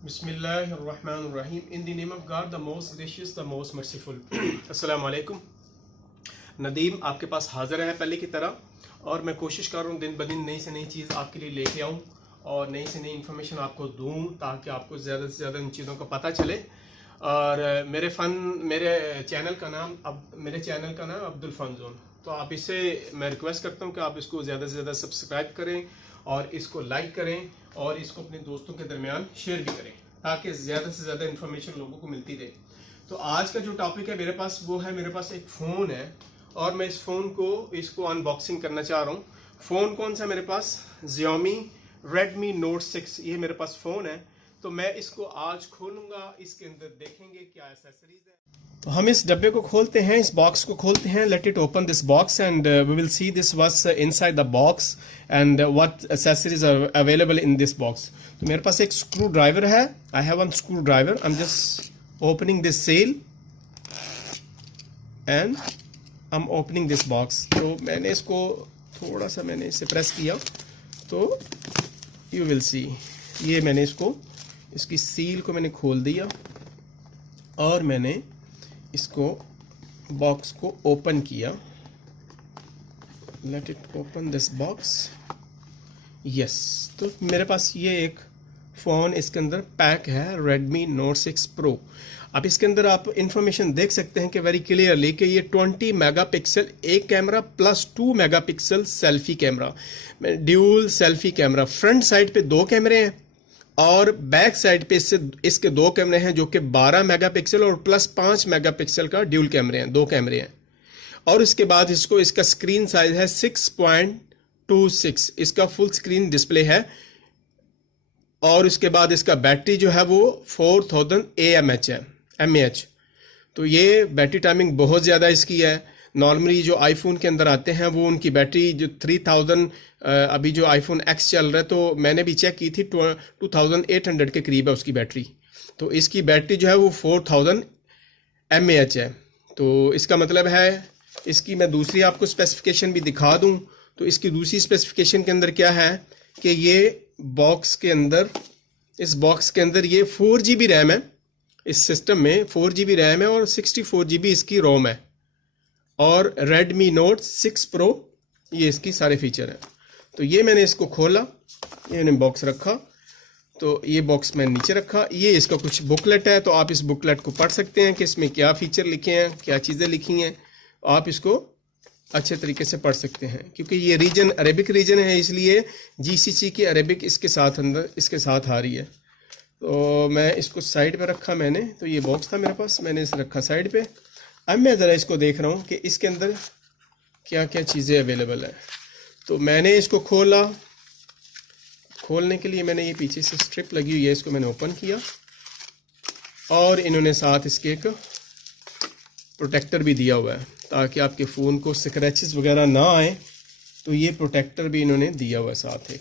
Bismillahirrahmanirrahim. In the name of God, the most gracious, the most merciful. अस्सलाम वालेकुम। नदीम आपके पास हाजिर है पहले की तरह, और मैं कोशिश कर रहा हूँ दिन ब दिन नई से नई चीज़ आपके लिए लेके आऊँ और नई से नई इन्फॉर्मेशन आपको दूँ ताकि आपको ज़्यादा से ज़्यादा इन चीज़ों का पता चले। और मेरे चैनल का नाम अब्दुल फन जोन। तो आप इसे मैं रिक्वेस्ट करता हूँ कि आप इसको ज़्यादा से ज़्यादा सब्सक्राइब करें और इसको लाइक करें और इसको अपने दोस्तों के दरमियान शेयर भी करें ताकि ज़्यादा से ज़्यादा इन्फॉर्मेशन लोगों को मिलती रहे। तो आज का जो टॉपिक है मेरे पास वो है, मेरे पास एक फ़ोन है और मैं इस फ़ोन को इसको अनबॉक्सिंग करना चाह रहा हूँ। फ़ोन कौन सा मेरे पास? Xiaomi Redmi Note 6, ये मेरे पास फ़ोन है। तो मैं इसको आज खोलूँगा, इसके अंदर देखेंगे क्या एसेसरीज है। तो हम इस डब्बे को खोलते हैं, इस बॉक्स को खोलते हैं। Let it open this box and we will see this what's inside the box and what accessories are available in this box. तो मेरे पास एक स्क्रू ड्राइवर है। I have one screw driver. I am just opening this cell and I am opening this box. तो मैंने इसको थोड़ा सा इसे प्रेस किया तो यू विल सी, ये मैंने इसकी सील को मैंने खोल दिया और मैंने इसको बॉक्स को ओपन किया। Late it open this box. Yes, तो मेरे पास ये एक फ़ोन इसके अंदर पैक है, Redmi Note 6 Pro। अब इसके अंदर आप इंफॉर्मेशन देख सकते हैं कि वेरी क्लियरली कि ये 20 मेगापिक्सल एक camera plus 2 megapixel selfie camera, dual selfie camera. Front side पे 2 कैमरे हैं और बैक साइड पे इसके 2 कैमरे हैं जो कि 12 मेगापिक्सल और प्लस 5 मेगापिक्सल का ड्यूल कैमरे हैं, 2 कैमरे हैं। और इसके बाद इसका स्क्रीन साइज है 6.26, इसका फुल स्क्रीन डिस्प्ले है। और उसके बाद इसका बैटरी जो है वो 4000 mAh। तो ये बैटरी टाइमिंग बहुत ज़्यादा इसकी है। नॉर्मली जो आईफोन के अंदर आते हैं वो उनकी बैटरी जो 3000, अभी जो आईफोन एक्स चल रहा है तो मैंने भी चेक की थी 2800 के करीब है उसकी बैटरी। तो इसकी बैटरी जो है वो 4000 mAh है। तो इसका मतलब है, इसकी मैं दूसरी आपको स्पेसिफिकेशन भी दिखा दूं तो इसकी दूसरी स्पेसिफिकेशन के अंदर क्या है कि ये इस बॉक्स के अंदर ये 4 GB रैम है। इस सिस्टम में 4 GB रैम है और 64 GB इसकी रोम है। और Redmi Note 6 Pro, ये इसकी सारे फीचर हैं। तो ये मैंने इसको खोला, ये मैंने बॉक्स रखा, तो ये बॉक्स मैंने नीचे रखा। ये इसका कुछ बुकलेट है, तो आप इस बुकलेट को पढ़ सकते हैं कि इसमें क्या फीचर लिखे हैं, क्या चीज़ें लिखी हैं। आप इसको अच्छे तरीके से पढ़ सकते हैं क्योंकि ये रीजन अरेबिक रीजन है, इसलिए GCC की अरेबिक इसके साथ आ रही है। तो मैं इसको साइड पे रखा मैंने, तो ये बॉक्स था मेरे पास, मैंने इसे रखा साइड पे। अब मैं ज़रा इसको देख रहा हूँ कि इसके अंदर क्या क्या चीज़ें अवेलेबल है। तो मैंने इसको खोला, खोलने के लिए मैंने ये पीछे से स्ट्रिप लगी हुई है, इसको मैंने ओपन किया और इन्होंने साथ इसके एक प्रोटेक्टर भी दिया हुआ है ताकि आपके फ़ोन को स्क्रैचेस वगैरह ना आए। तो ये प्रोटेक्टर भी इन्होंने दिया हुआ है साथ एक।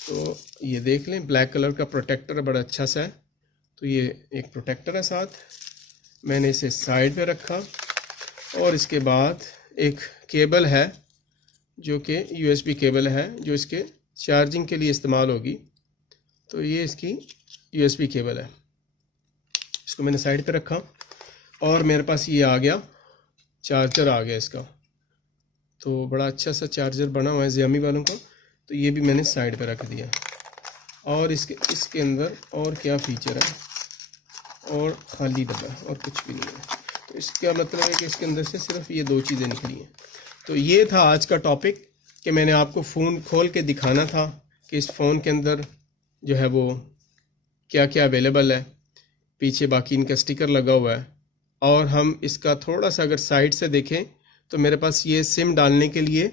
तो ये देख लें, ब्लैक कलर का प्रोटेक्टर बड़ा अच्छा सा है। तो ये एक प्रोटेक्टर है साथ। मैंने इसे साइड पे रखा और इसके बाद एक केबल है जो कि USB केबल है जो इसके चार्जिंग के लिए इस्तेमाल होगी। तो ये इसकी USB केबल है, इसको मैंने साइड पे रखा और मेरे पास ये आ गया, चार्जर आ गया इसका। तो बड़ा अच्छा सा चार्जर बना हुआ है Xiaomi वालों का। तो ये भी मैंने साइड पे रख दिया। और इसके अंदर और क्या फीचर है, और खाली डब्बा है और कुछ भी नहीं है। तो इसका मतलब है कि इसके अंदर से सिर्फ ये 2 चीज़ें निकली हैं। तो ये था आज का टॉपिक कि मैंने आपको फ़ोन खोल के दिखाना था कि इस फ़ोन के अंदर जो है वो क्या क्या अवेलेबल है। पीछे बाकी इनका स्टिकर लगा हुआ है और हम इसका थोड़ा सा अगर साइड से देखें तो मेरे पास ये सिम डालने के लिए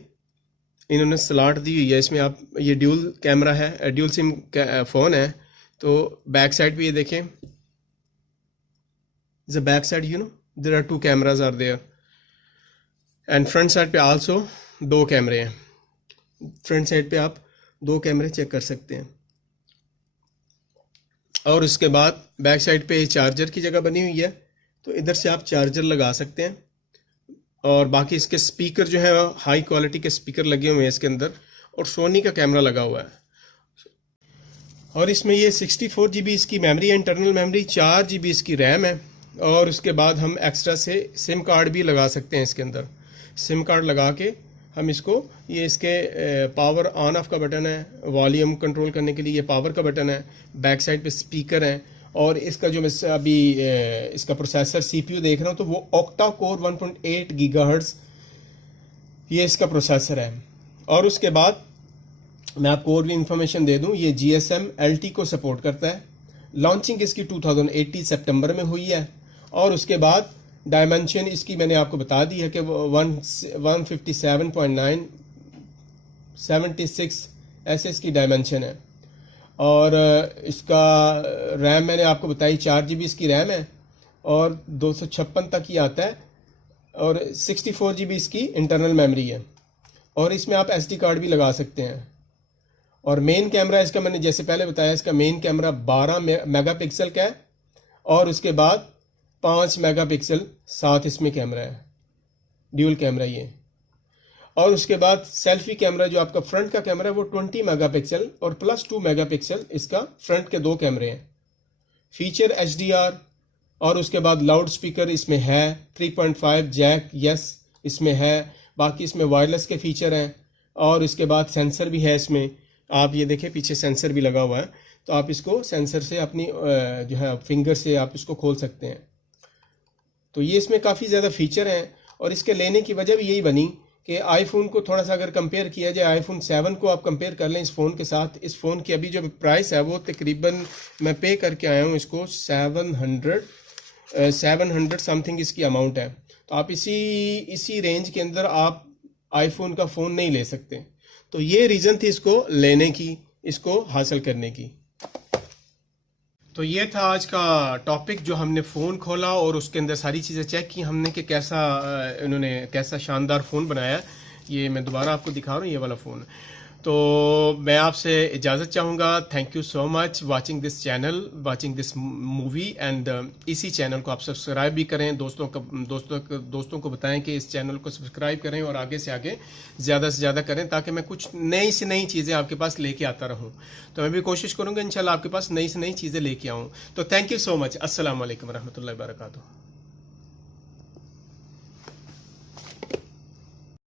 इन्होंने स्लॉट दी हुई है। इसमें आप, ये ड्यूल कैमरा है, ड्यूल सिम फ़ोन है। तो बैक साइड पे ये देखें, the back side there are 2 cameras are there and front side पे also 2 कैमरे हैं। फ्रंट साइड पे आप 2 कैमरे चेक कर सकते हैं। और उसके बाद बैक साइड पे चार्जर की जगह बनी हुई है, तो इधर से आप चार्जर लगा सकते हैं। और बाकी इसके स्पीकर जो है हाई क्वालिटी के स्पीकर लगे हुए हैं इसके अंदर, और सोनी का कैमरा लगा हुआ है। और इसमें ये 64 GB इसकी मेमोरी है, इंटरनल मेमोरी, 4 GB इसकी रैम है। और उसके बाद हम एक्स्ट्रा से सिम कार्ड भी लगा सकते हैं इसके अंदर। सिम कार्ड लगा के हम इसको, ये इसके पावर ऑन ऑफ का बटन है, वॉल्यूम कंट्रोल करने के लिए ये पावर का बटन है, बैक साइड पे स्पीकर है। और इसका जो मैं अभी इसका प्रोसेसर CPU देख रहा हूँ तो वो ऑक्टा कोर 1.8 गीगाहर्ट्ज ये इसका प्रोसेसर है। और उसके बाद मैं आपको और भी इंफॉर्मेशन दे दूं, ये GSM LT को सपोर्ट करता है। लॉन्चिंग इसकी 2018 सितंबर में हुई है। और उसके बाद डायमेंशन इसकी मैंने आपको बता दी है कि 157.9 76 ऐसे इसकी डायमेंशन है। और इसका रैम मैंने आपको बताई, 4 GB इसकी रैम है और 256 तक ही आता है। और 64 GB इसकी इंटरनल मेमोरी है। और इसमें आप SD कार्ड भी लगा सकते हैं। और मेन कैमरा इसका मैंने जैसे पहले बताया, इसका मेन कैमरा 12 मेगापिक्सल का है। और उसके बाद 5 मेगापिक्सल साथ इसमें कैमरा है, ड्यूल कैमरा ये। और उसके बाद सेल्फी कैमरा जो आपका फ्रंट का कैमरा है वो 20 मेगापिक्सल और +2 मेगापिक्सल इसका फ्रंट के 2 कैमरे हैं। Feature HDR। और उसके बाद लाउड स्पीकर इसमें है, 3.5 जैक यस इसमें है। बाकी इसमें वायरलेस के फीचर हैं। और उसके बाद सेंसर भी है इसमें, आप ये देखें पीछे सेंसर भी लगा हुआ है, तो आप इसको सेंसर से अपनी जो है फिंगर से आप इसको खोल सकते हैं। तो ये इसमें काफ़ी ज़्यादा फीचर हैं। और इसके लेने की वजह भी यही बनी कि आईफोन को थोड़ा सा अगर कंपेयर किया जाए, आईफोन 7 को आप कंपेयर कर लें इस फ़ोन के साथ, इस फ़ोन की अभी जो प्राइस है वो तकरीबन मैं पे करके आया हूँ इसको 700 समथिंग इसकी अमाउंट है। तो आप इसी रेंज के अंदर आप आईफोन का फ़ोन नहीं ले सकते। तो ये रीज़न थी इसको लेने की, इसको हासिल करने की। तो ये था आज का टॉपिक, जो हमने फ़ोन खोला और उसके अंदर सारी चीज़ें चेक की हमने कि कैसा इन्होंने कैसा शानदार फ़ोन बनाया। ये मैं दोबारा आपको दिखा रहा हूँ, ये वाला फ़ोन। तो मैं आपसे इजाज़त चाहूँगा। Thank you so much watching this channel, watching this movie. And इसी चैनल को आप सब्सक्राइब भी करें, दोस्तों को बताएं कि इस चैनल को सब्सक्राइब करें और आगे से आगे ज़्यादा से ज़्यादा करें, ताकि मैं कुछ नई से नई चीज़ें आपके पास लेके आता रहूँ। तो मैं भी कोशिश करूँगा इंशाल्लाह आपके पास नई से नई चीज़ें लेके आऊँ। तो थैंक यू सो मच। अस्सलाम वालेकुम रहमतुल्लाहि व बरकातुहू।